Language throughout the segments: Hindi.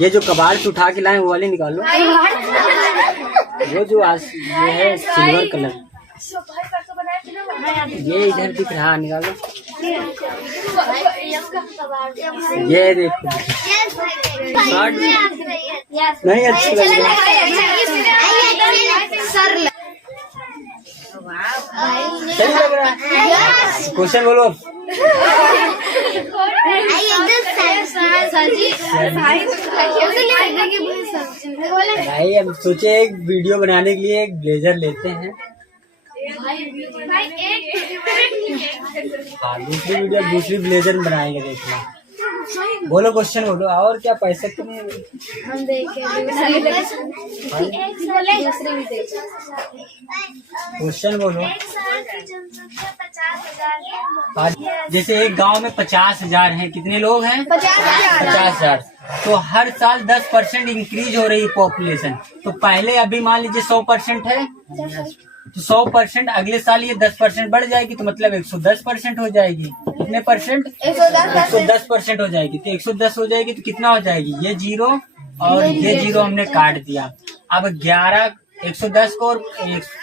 ये जो कबाड़ से उठा के लाए वो वाले निकालो। वो जो ये है सिल्वर कलर, ये इधर दिख रहा, निकालो। ये देखो नहीं अच्छी लग रहा है। क्वेश्चन बोलो। भाई हम सोचे एक वीडियो बनाने के लिए एक ब्लेजर लेते हैं। दूसरी ब्लेजर बनाएंगे, देखना। बोलो क्वेश्चन बोलो, और क्या पैसे कितने हम क्वेश्चन बोलो। जैसे एक गांव में 50,000 हैं, कितने लोग हैं? 50,000। तो हर साल 10% इंक्रीज हो रही है पॉपुलेशन। तो पहले अभी मान लीजिए 100% है, तो 100% अगले साल ये 10% बढ़ जाएगी, तो मतलब 110% हो जाएगी। कितने परसेंट? 110% हो जाएगी। तो 110 हो जाएगी तो कितना हो जाएगी? ये 0 और ये 0 हमने काट दिया। अब 110 को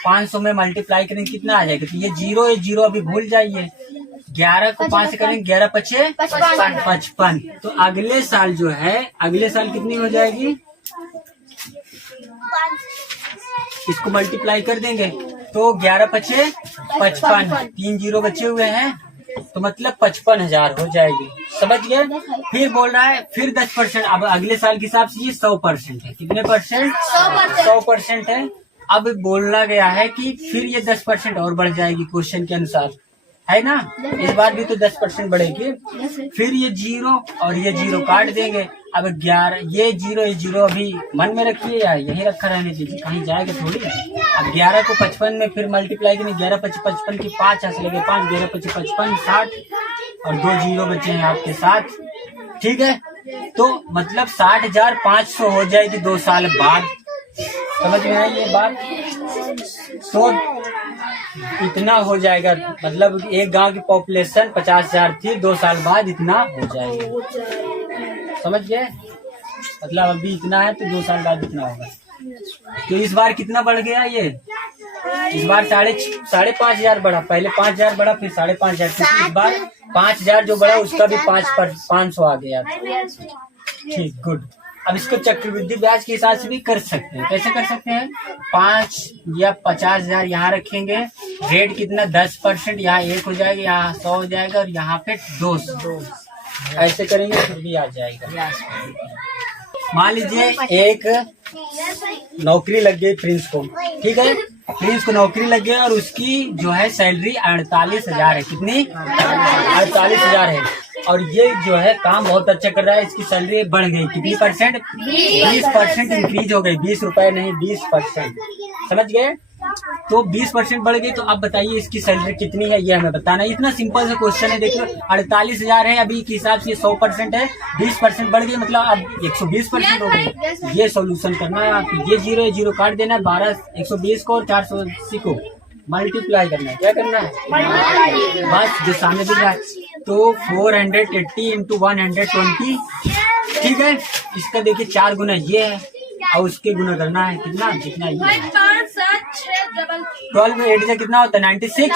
500 में मल्टीप्लाई करेंगे, कितना आ जाएगा? तो ये 0 अभी भूल जाइए। 11 को 5 से करेंगे, 11 पचे 55। तो अगले साल जो है, अगले साल कितनी हो जाएगी? इसको मल्टीप्लाई कर देंगे तो 11 पचे 55, 3 0 बचे हुए हैं, तो मतलब 55,000 हो जाएगी। समझ गए? फिर बोल रहा है फिर 10%। अब अगले साल के हिसाब से ये 100% है। कितने परसेंट? 100% है। अब बोलना गया है कि फिर ये 10% और बढ़ जाएगी क्वेश्चन के अनुसार, है ना? इस बार भी तो 10% बढ़ेगी। फिर ये 0 और ये 0 काट देंगे। अब 11, ये 0 अभी मन में रखिए या यहीं रखा रहने दीजिए, कहीं जाएगा थोड़ी। अब 11 को 55 में फिर मल्टीप्लाई करेंगे, 11 पचे 55 की 5 ऐसे लगे 5, 11 पचे 55 60 और 2 0 बचे हैं आपके साथ। ठीक है, तो मतलब 60,500 हो जाएगी 2 साल बाद। समझ में आई ये बात? तो इतना हो जाएगा, मतलब एक गांव की पॉपुलेशन 50,000 थी, 2 साल बाद इतना हो जाएगा। समझ गए? मतलब अभी इतना है तो 2 साल बाद इतना होगा। तो इस बार कितना बढ़ गया ये? इस बार 5,500 बढ़ा। पहले 5,000 बढ़ा, फिर 5,500। इस बार 5,000 जो बढ़ा उसका भी 500 आ गया। ठीक, गुड। अब इसको चक्रवृद्धि ब्याज के हिसाब से भी कर सकते हैं। कैसे कर सकते हैं? 5 या 50,000 यहाँ रखेंगे, रेट कितना? 10%। यहाँ 1 हो जाएगा, यहाँ 100 हो जाएगा और यहाँ पे 200। ऐसे करेंगे फिर भी आ जाएगा। मान लीजिए एक नौकरी लग गई प्रिंस को, ठीक है? प्रिंस को नौकरी लग गई और उसकी जो है सैलरी 48,000 है। कितनी? 48,000 है। और ये जो है काम बहुत अच्छा कर रहा है, इसकी सैलरी बढ़ गई। कितनी परसेंट? 20% इंक्रीज हो गई। 20 रुपए नहीं, 20%। समझ गए? तो 20% बढ़ गई। तो अब बताइए इसकी सैलरी कितनी है, ये हमें बताना। इतना सिंपल सा क्वेश्चन है। देखिए 48,000 है, अभी के हिसाब से 100% है, 20% बढ़ गई, मतलब अब 120% हो गई। ये सॉल्यूशन करना है आपको। ये 0 काट देना है, 120 को और 480 को मल्टीप्लाई करना है। क्या करना है? बस जो सामने दिख रहा है। तो 480 इंटू 120, ठीक है? इसका देखिए 4 गुना ये है और उसके गुना करना है कितना? जितना ये 12 में 8 कितना होता है? 96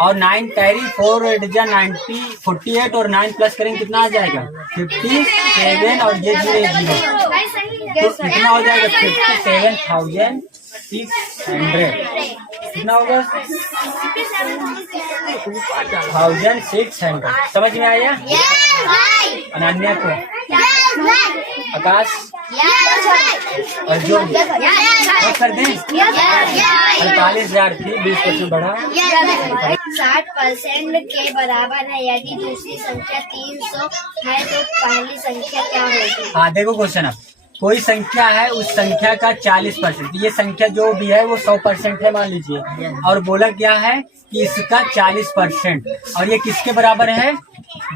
और 9 कैरी, 4 8 90, 48 और 9 प्लस करेंगे कितना आ जाएगा? 57 और ये 0 तो कितना हो जाएगा? 57,600। कितना होगा? 1,600। समझ में आया? अनन्या को, आकाश और जो कर दें 48,000 थी, 20% बढ़ा। 60% के बराबर है। यदि दूसरी संख्या 300 है तो पहली संख्या क्या होगी? हाँ देखो क्वेश्चन, अब कोई संख्या है, उस संख्या का 40%। ये संख्या जो भी है वो 100% है मान लीजिए, और बोला क्या है कि इसका 40%, और ये किसके बराबर है?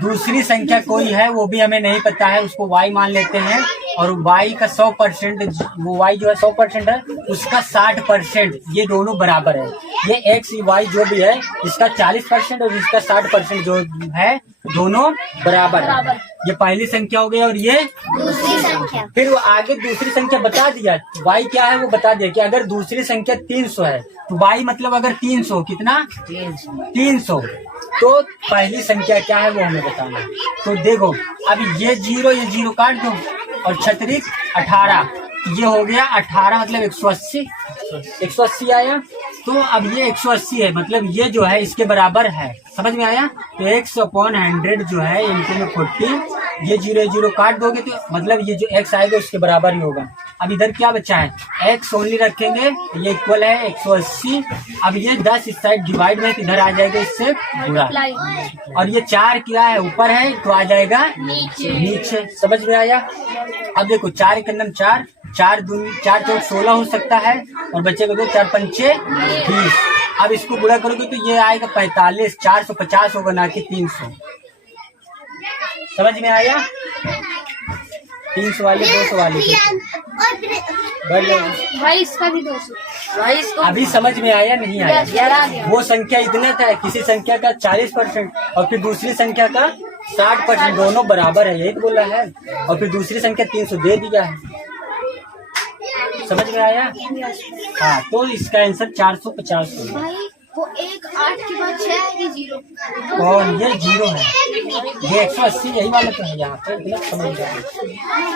दूसरी संख्या कोई है, वो भी हमें नहीं पता है, उसको y मान लेते हैं। और y का 100%, वो y जो है 100% है, उसका 60%, ये दोनों बराबर है। ये x y जो भी है, इसका 40% और इसका 60% जो है दोनों बराबर है। ये पहली संख्या हो गई और ये दूसरी संख्या। फिर वो आगे दूसरी संख्या बता दिया, y क्या है वो बता दिया कि अगर दूसरी संख्या 300 है तो y मतलब अगर 300 कितना 300 तो पहली संख्या क्या है वो हमें बताना है। तो देखो अब ये जीरो काट दो और छत्रिक 18, ये हो गया 18 मतलब 180 आया। तो अब ये 180 है मतलब ये जो है इसके बराबर है, समझ में आया। तो 100/100 जो है इनको में 40, ये 0 काट दोगे तो मतलब ये जो x आएगा उसके बराबर ही होगा। अब इधर क्या बचा है, x ओनली रखेंगे, ये इक्वल है 180। अब ये 10 इस साइड डिवाइड में तो इधर आ जाएगा इससे पूरा, और ये 4 क्या है ऊपर है तो आ जाएगा नीचे। समझ में आया। अब देखो 4 के अंदर 4 4 चौक 16 हो सकता है और बचेगा 2 4 पंचे 20। अब इसको गुणा करोगे तो ये आएगा 45, 450 होगा ना कि 300। समझ में आया। 300 वाले 200 वाले भाई इसका भी 200। अभी समझ में आया नहीं आया। वो संख्या इतना था, किसी संख्या का 40% और फिर दूसरी संख्या का 60%, दोनों बराबर है यही तो बोला है। और फिर दूसरी संख्या 300 दे दिया है। समझ में आया। हाँ तो इसका आंसर 450 होगा। भाई वो 1 8 के बाद 6 है कि 0? और ये 0 है, ये 180 यही वाला तो है यहाँ पे, समझ में आया।